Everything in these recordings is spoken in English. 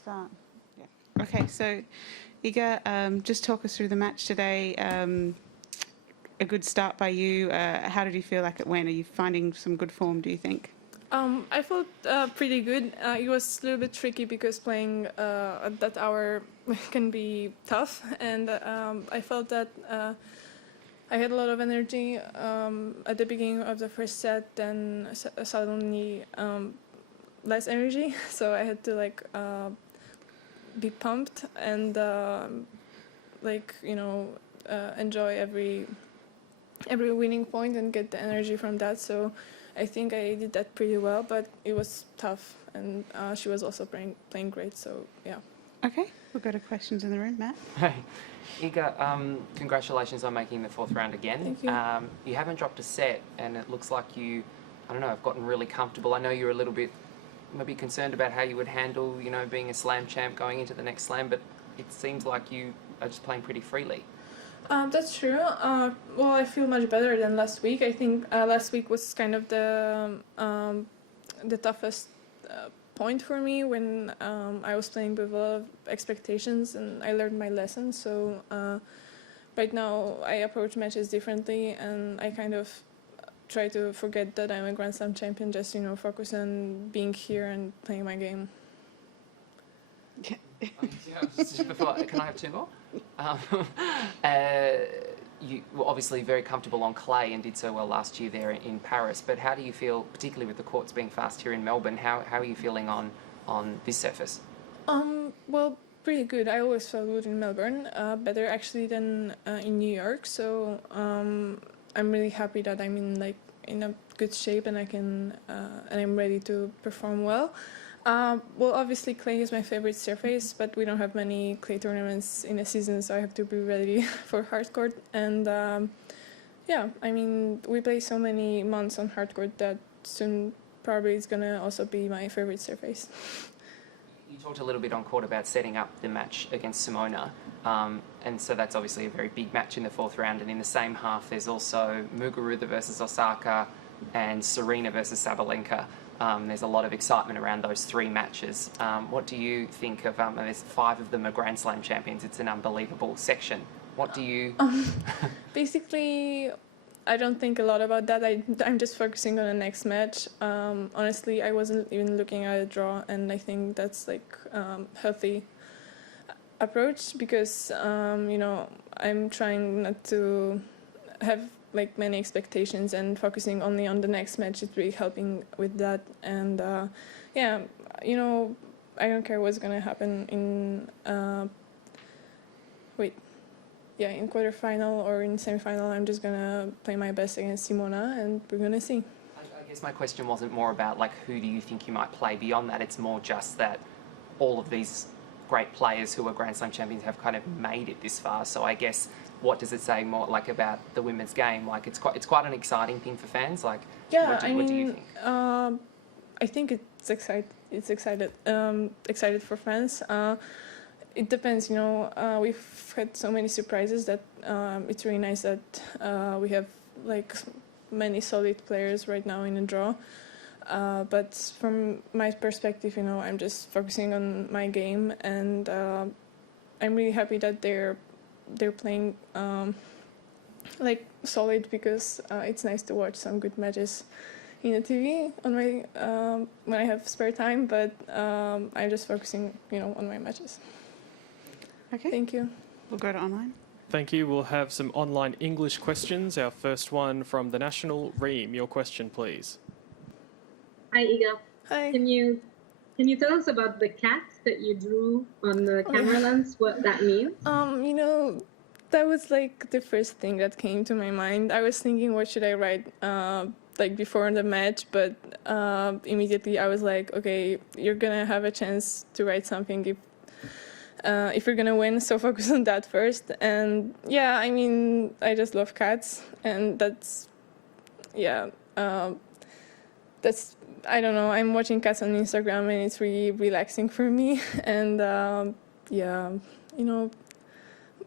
start. Yeah. Okay, so Iga, just talk us through the match today. A good start by you. How did you feel like it went? Are you finding some good form, do you think? I felt pretty good. It was a little bit tricky because playing at that hour can be tough, and I felt that I had a lot of energy at the beginning of the first set, then suddenly less energy, so I had to be pumped and enjoy every winning point and get the energy from that. So I think I did that pretty well, but it was tough, and she was also playing great. So yeah. Okay, we'll go to questions in the room. Matt? Hey, Iga, congratulations on making the fourth round again. Thank you. You haven't dropped a set, and it looks like you, I don't know, have gotten really comfortable. I know you're a little bit maybe concerned about how you would handle, being a slam champ going into the next slam, but it seems like you are just playing pretty freely. That's true. Well, I feel much better than last week. I think last week was kind of the toughest point for me when I was playing with a lot of expectations, and I learned my lesson. So right now I approach matches differently, and I kind of try to forget that I'm a Grand Slam champion. Just focus on being here and playing my game. Just before, can I have two more? You were obviously very comfortable on clay and did so well last year there in Paris, but how do you feel, particularly with the courts being fast here in Melbourne, how are you feeling on this surface? Well, pretty good. I always felt good in Melbourne, better actually than in New York. So I'm really happy that I'm in a good shape and and I'm ready to perform well. Well, obviously clay is my favorite surface, but we don't have many clay tournaments in a season, so I have to be ready for hardcourt. And yeah, I mean, we play so many months on hardcourt that soon probably it's gonna also be my favorite surface. You talked a little bit on court about setting up the match against Simona, and so that's obviously a very big match in the fourth round. And in the same half, there's also Muguruza versus Osaka and Serena versus Sabalenka. There's a lot of excitement around those three matches. What do you think of, there's 5 of them are Grand Slam champions. It's an unbelievable section. What do you... Basically, I don't think a lot about that. I'm just focusing on the next match. Honestly, I wasn't even looking at a draw, and I think that's healthy approach because, I'm trying not to have many expectations, and focusing only on the next match is really helping with that. And yeah, I don't care what's gonna happen in in quarterfinal or in semifinal. I'm just gonna play my best against Simona, and we're gonna see. I guess my question wasn't more about who do you think you might play beyond that. It's more just that all of these great players who are Grand Slam champions have kind of made it this far. So I guess what does it say more about the women's game? It's quite an exciting thing for fans. What do you think? I think it's excited for fans. It depends, we've had so many surprises that it's really nice that we have many solid players right now in the draw. But from my perspective, I'm just focusing on my game, and I'm really happy that they're playing solid, because it's nice to watch some good matches in the TV on my when I have spare time. But I'm just focusing, on my matches. Okay. Thank you. We'll go to online. Thank you. We'll have some online English questions. Our first one from The National. Reem, your question, please. Hi, Iga. Hi. Can you tell us about the cat that you drew on the camera lens? What that means? That was the first thing that came to my mind. I was thinking, what should I write before the match, but immediately I was like, okay, you're gonna have a chance to write something if you're gonna win, so focus on that first. And yeah, I mean, I just love cats, and that's I don't know, I'm watching cats on Instagram, and it's really relaxing for me. And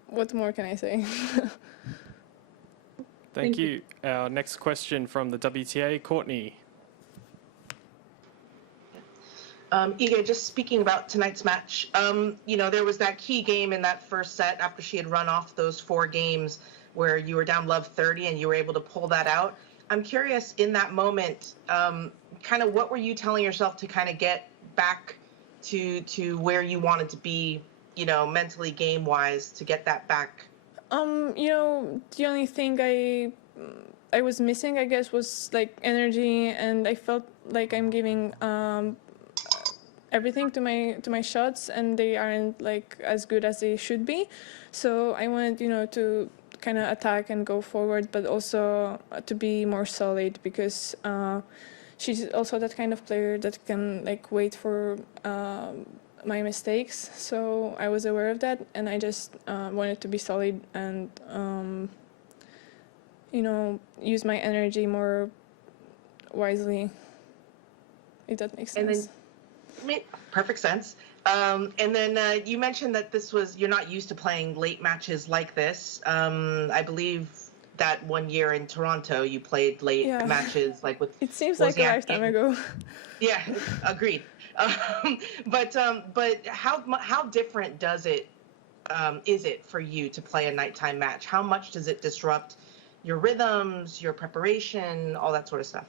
what more can I say? Thank you. Our next question from the WTA, Courtney. Iga, just speaking about tonight's match, there was that key game in that first set after she had run off those 4 games where you were down love 30 and you were able to pull that out. I'm curious, in that moment, kind of what were you telling yourself to kind of get back to where you wanted to be, mentally, game-wise, to get that back? The only thing I was missing, I guess, was like energy, and I felt like I'm giving everything to my shots, and they aren't like as good as they should be. So I wanted, to kind of attack and go forward, but also to be more solid, because she's also that kind of player that can like wait for my mistakes. So I was aware of that, and I just wanted to be solid and use my energy more wisely, if that makes sense. And then, perfect sense. And then you mentioned that you're not used to playing late matches like this. I believe that one year in Toronto, you played late matches like with. It seems like a lifetime ago. Yeah, agreed. But how different is it for you to play a nighttime match? How much does it disrupt your rhythms, your preparation, all that sort of stuff?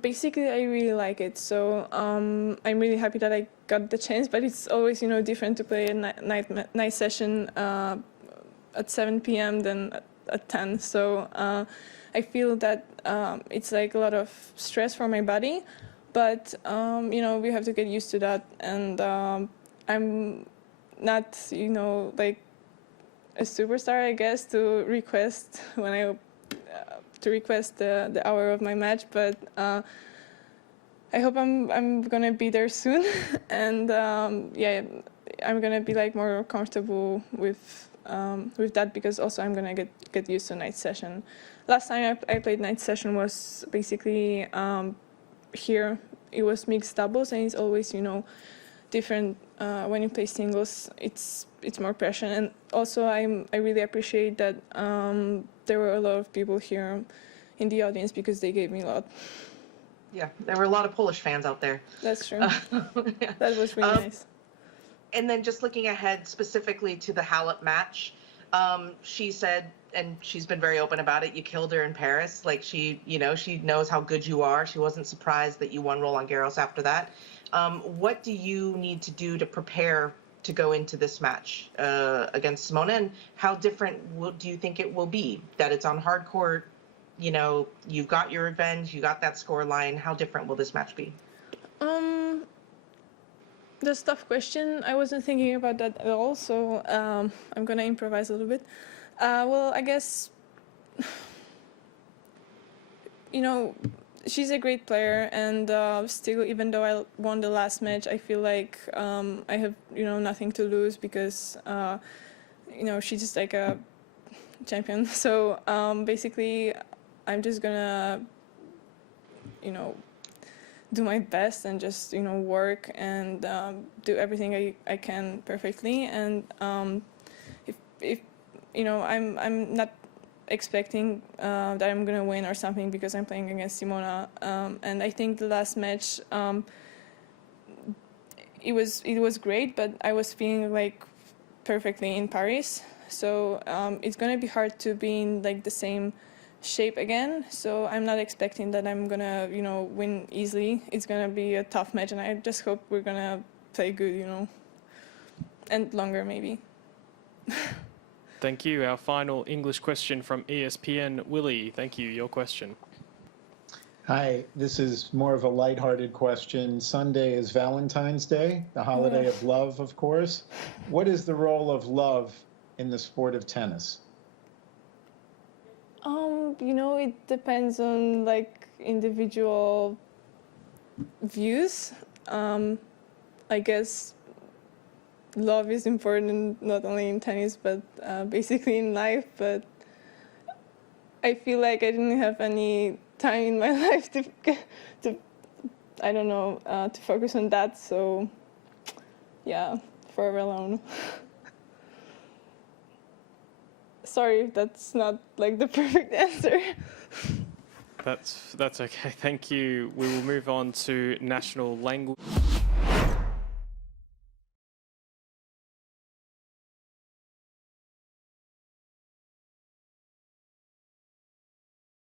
Basically, I really like it. So I'm really happy that I got the chance. But it's always, different to play a night session at 7 p.m. than at 10. So I feel that it's like a lot of stress for my body. But we have to get used to that. And I'm not, like a superstar, I guess, to request the hour of my match, but I hope I'm gonna be there soon, and I'm gonna be like more comfortable with that, because also I'm gonna get used to night session. Last time I played night session was basically here. It was mixed doubles, and it's always different. When you play singles, it's more pressure, and also I really appreciate that there were a lot of people here in the audience, because they gave me a lot. Yeah, there were a lot of Polish fans out there. That's true. Yeah. That was really nice. And then just looking ahead specifically to the Halep match, she said, and she's been very open about it, you killed her in Paris. Like she knows how good you are. She wasn't surprised that you won Roland Garros after that. What do you need to do to prepare to go into this match against Simona, and how different do you think it will be? That it's on hard court, you've got your revenge, you got that score line. How different will this match be? That's a tough question. I wasn't thinking about that at all, so I'm gonna improvise a little bit. Well, I guess she's a great player, and still, even though I won the last match, I feel like I have nothing to lose, because she's just like a champion. So basically, I'm just gonna do my best and just work and do everything I can perfectly. And if I'm not expecting that I'm gonna win or something, because I'm playing against Simona, and I think the last match it was great, but I was feeling like perfectly in Paris, so it's gonna be hard to be in like the same shape again. So I'm not expecting that I'm gonna win easily. It's gonna be a tough match, and I just hope we're gonna play good, and longer maybe. Thank you. Our final English question from ESPN. Willie, thank you. Your question. Hi, this is more of a lighthearted question. Sunday is Valentine's Day, the holiday of love, of course. What is the role of love in the sport of tennis? It depends on like individual views. I guess love is important not only in tennis, but basically in life. But I feel like I didn't have any time in my life to focus on that. So yeah, forever alone. Sorry if that's not like the perfect answer. That's okay. Thank you. We will move on to national language.